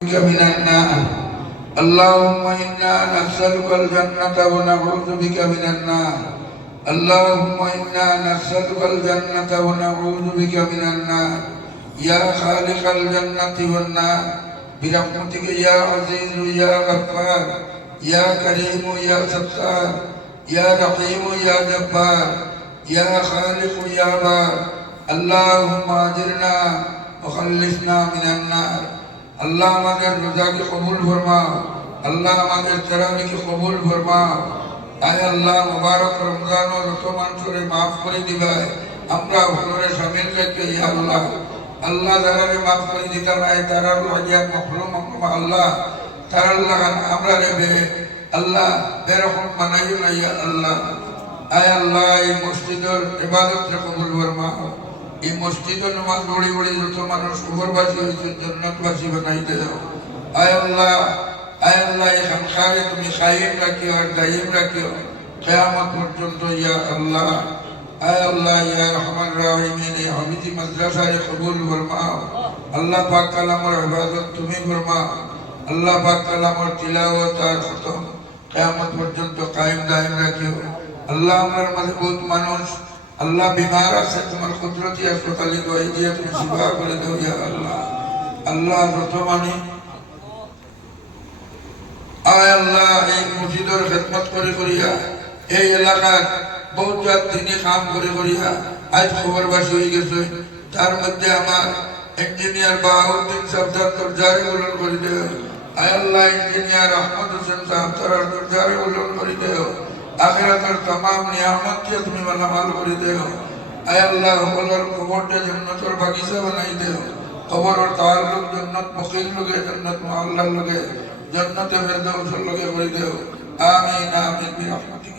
من النار. اللهم إنا نسألك الجنة ونعوذ بك من النار. اللهم إنا نسألك الجنة ونعوذ بك من النار. يا خالق الجنة والنار برحمتك يا عزيز يا غفار يا كريم يا ستار يا رحيم يا جبار يا خالق يا بار. اللهم أجرنا وخلصنا من النار. अल्लाह हमारे रोजा की कबूल फरमा, अल्लाह हमारे तरावी की कबूल फरमा। आए अल्लाह मुबारक रमजान और रसमान सुरे माफ कर दिबाए আমরা হুজুরে শামিল করতে ইয়া আল্লাহ। আল্লাহ যারারে মাফ করে দিতা নাই তারা লাগিয়া মাফরুম আল্লাহ তারা আল্লাহ আমরা রে আল্লাহ বেরকম বানাইও না ইয়া আল্লাহ। আয় আল্লাহ এই মসজিদের ইবাদত রে কবুল ফরমা। এই মসজিদে নামাজ পড়ি পড়ি যত মানুষ কবরবাসী হয়েছে জান্নাতবাসী বানাই দাও। আয় আল্লাহ এই খানকাহে তুমি কায়েম রাখিও আর দায়িম রাখিও কিয়ামত পর্যন্ত ইয়া আল্লাহ। আয় আল্লাহ ইয়া রহমান রাহিমিন এই হামিদি মাদ্রাসায় কবুল ফরমাও। আল্লাহ পাক কালামের ইবাদত তুমি ফরমাও। আল্লাহ পাক কালামের তিলাওয়াত আর খতম কিয়ামত পর্যন্ত কায়েম দায়িম রাখিও। আল্লাহ আমার মাঝে বহুত মানুষ अल्लाह बीमार से तुम्हारे कुदरती अस्पताल दवाई दिया तुम शिफा कर दो या अल्लाह। अल्लाह रतमानी आय अल्लाह एक मस्जिदर खिदमत करे करिया এই এলাকার বহুত জাত দিনী কাম করে করিয়া আজ খবরবাসী হয়ে গেছে। তার মধ্যে আমার ইঞ্জিনিয়ার বাহাউদ্দিন সাহেব তার দরজারে উলন করে দেও। আয় আল্লাহ ইঞ্জিনিয়ার আহমদ হোসেন সাহেব তার দরজারে উলন করে দেও। আখিরাতের तमाम নিয়ামত কে তুমি মালামাল করে দেও। আয় আল্লাহ সকলের কবরটা জান্নাতের বাগিচা বানাই দেও। কবরের তাআল্লুক জান্নাত মুকিল লগে জান্নাত মুআল্লার লগে জান্নাতে ফেরদাউসের লগে করে দেও। আমিন আমিন বিরহমাতিক